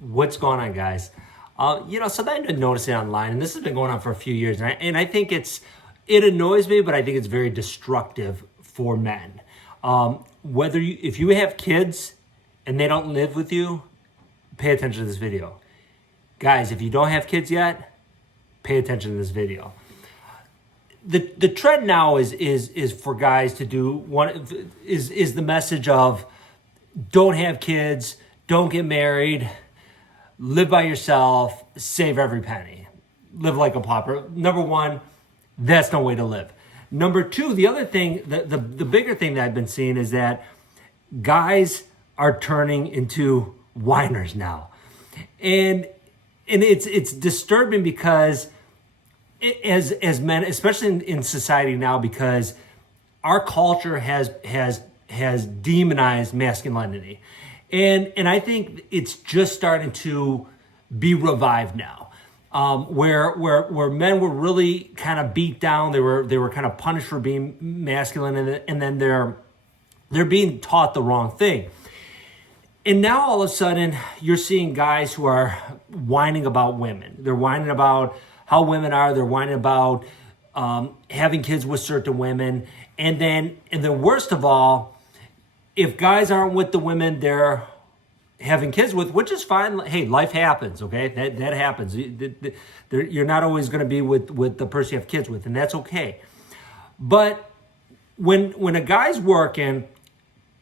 What's going on, guys? Something I've been noticing online, and this has been going on for a few years, and I think it annoys me, but I think it's very destructive for men. If you have kids and they don't live with you, pay attention to this video. Guys, if you don't have kids yet, pay attention to this video. The trend now is for guys to do is the message of don't have kids, don't get married, live by yourself, save every penny, live like a pauper. Number one, that's no way to live. Number two, the other thing, the bigger thing that I've been seeing is that guys are turning into whiners now, and it's disturbing because as men, especially in society now, because our culture has demonized masculinity, and I think it's just starting to be revived now, where men were really kind of beat down. They were kind of punished for being masculine, and then they're being taught the wrong thing. And now all of a sudden, you're seeing guys who are whining about women. They're whining about how women are. They're whining about having kids with certain women. And then worst of all, if guys aren't with the women they're having kids with, which is fine. Hey, life happens, okay? That happens. You're not always going to be with the person you have kids with, and that's okay. But when a guy's working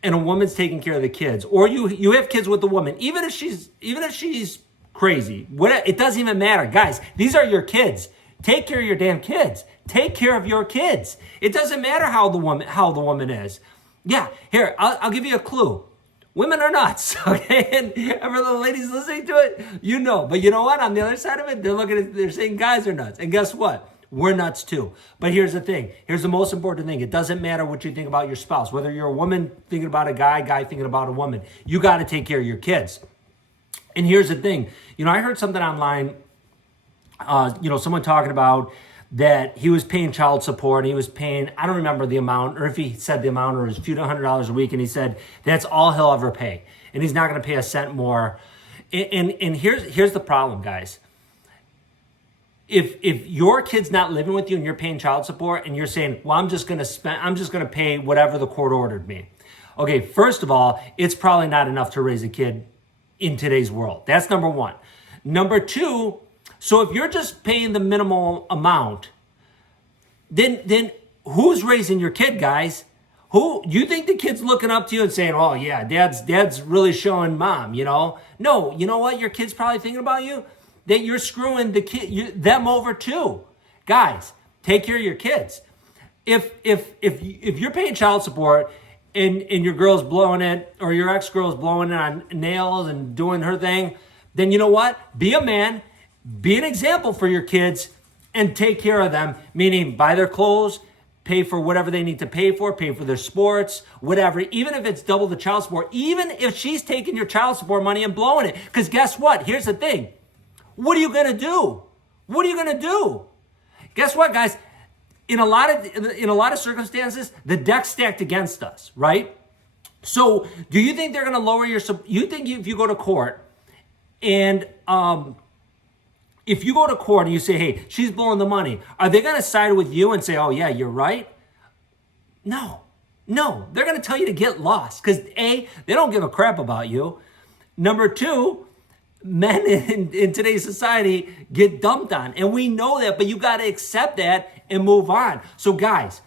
and a woman's taking care of the kids, or you have kids with the woman, even if she's crazy, it doesn't even matter. Guys, these are your kids. Take care of your damn kids. Take care of your kids. It doesn't matter how the woman is. Yeah, here, I'll give you a clue. Women are nuts, okay? And for the ladies listening to it, you know. But you know what? On the other side of it, they're saying guys are nuts. And guess what? We're nuts too. But here's the thing. Here's the most important thing. It doesn't matter what you think about your spouse. Whether you're a woman thinking about a guy thinking about a woman. You got to take care of your kids. And here's the thing. I heard something online, someone talking about that he was paying child support. And he was paying, I don't remember the amount, or if he said the amount, or it was a few $100 a week. And he said that's all he'll ever pay. And he's not going to pay a cent more. And here's the problem, guys. If your kid's not living with you and you're paying child support and you're saying, well, I'm just going to pay whatever the court ordered me. Okay, first of all, it's probably not enough to raise a kid in today's world. That's number one. Number two, so if you're just paying the minimal amount, then who's raising your kid, guys? Who you think the kid's looking up to you and saying, oh yeah, dad's really showing mom, No, you know what? Your kid's probably thinking about you, that you're screwing them over too. Guys, take care of your kids. If you're paying child support and your girl's blowing it, or your ex-girl's blowing it on nails and doing her thing, then you know what? Be a man, be an example for your kids, and take care of them, meaning buy their clothes, pay for whatever they need to pay for their sports, whatever, even if it's double the child support, even if she's taking your child support money and blowing it. Because guess what? Here's the thing. What are you going to do? What are you going to do? Guess what, guys? In a lot of circumstances, the deck's stacked against us, right? So do you think they're going to lower you think if you go to court and if you go to court and you say, hey, she's blowing the money, are they going to side with you and say, oh yeah, you're right? No, they're going to tell you to get lost because A, they don't give a crap about you. Number two, men in today's society get dumped on. And we know that, but you got to accept that and move on. So guys,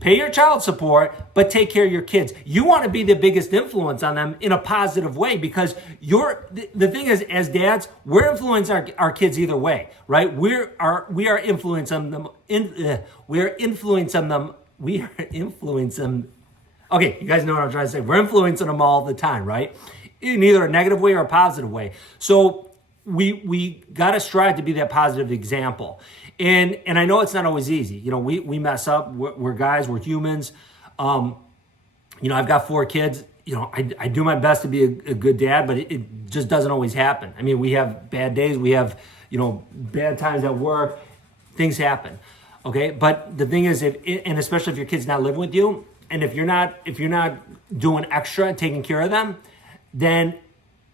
pay your child support, but take care of your kids. You want to be the biggest influence on them in a positive way, because the thing is, as dads, we're influencing our kids either way, right? We are influencing them. We are influencing them. Okay, you guys know what I'm trying to say. We're influencing them all the time, right? In either a negative way or a positive way. So we got to strive to be that positive example. And I know it's not always easy. We mess up. We're guys. We're humans. I've got 4 kids. I do my best to be a good dad, but it just doesn't always happen. I mean, we have bad days. We have, bad times at work. Things happen. Okay. But the thing is, and especially if your kid's not living with you, and if you're not doing extra and taking care of them, then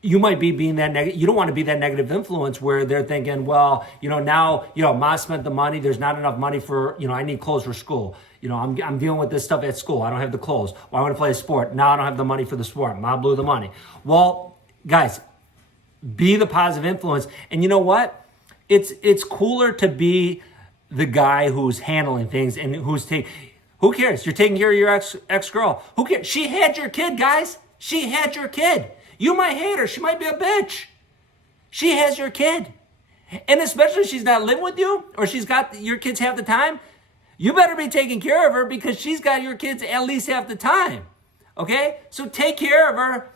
you might be being that negative. You don't want to be that negative influence where they're thinking, well, now, mom spent the money. There's not enough money for, I need clothes for school. I'm dealing with this stuff at school. I don't have the clothes. Well, I want to play a sport. Now I don't have the money for the sport. Mom blew the money. Well, guys, be the positive influence. And you know what? It's cooler to be the guy who's handling things and who cares? You're taking care of your ex-girl. Who cares? She had your kid, guys. She had your kid. You might hate her. She might be a bitch. She has your kid. And especially if she's not living with you or she's got your kids half the time, you better be taking care of her because she's got your kids at least half the time. Okay? So take care of her.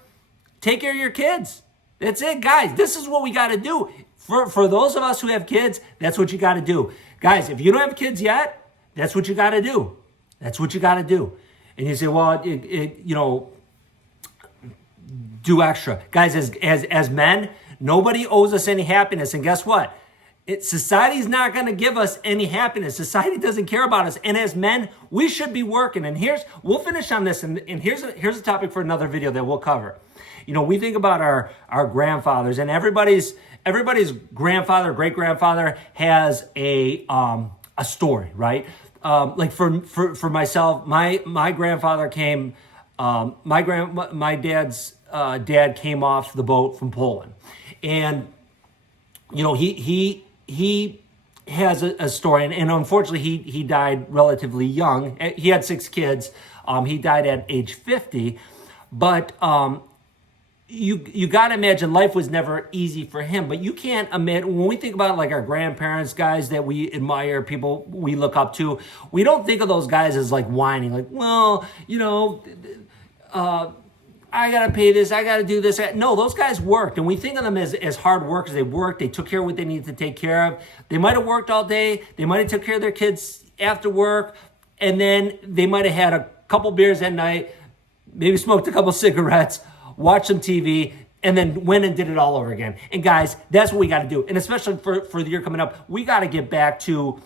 Take care of your kids. That's it, guys. This is what we got to do. For those of us who have kids, that's what you got to do. Guys, if you don't have kids yet, that's what you got to do. That's what you got to do. And you say, well, do extra. Guys, as men, nobody owes us any happiness. And guess what? Society's not going to give us any happiness. Society doesn't care about us. And as men, we should be working. And we'll finish on this. And here's a topic for another video that we'll cover. We think about our grandfathers, and everybody's grandfather, great-grandfather has a story, right? Like for myself, my grandfather came, my dad's dad came off the boat from Poland, and he has a story, and unfortunately he died relatively young. He had 6 kids. He died at age 50, but you got to imagine life was never easy for him. But you can't imagine, when we think about like our grandparents, guys that we admire, people we look up to, we don't think of those guys as like whining, like, well, I got to pay this, I got to do this. No, those guys worked. And we think of them as hard workers. They worked, they took care of what they needed to take care of. They might have worked all day. They might have took care of their kids after work. And then they might have had a couple beers at night, maybe smoked a couple cigarettes, watched some TV, and then went and did it all over again. And guys, that's what we got to do. And especially for the year coming up, we got to get back to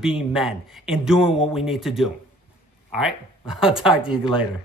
being men and doing what we need to do. All right? I'll talk to you later.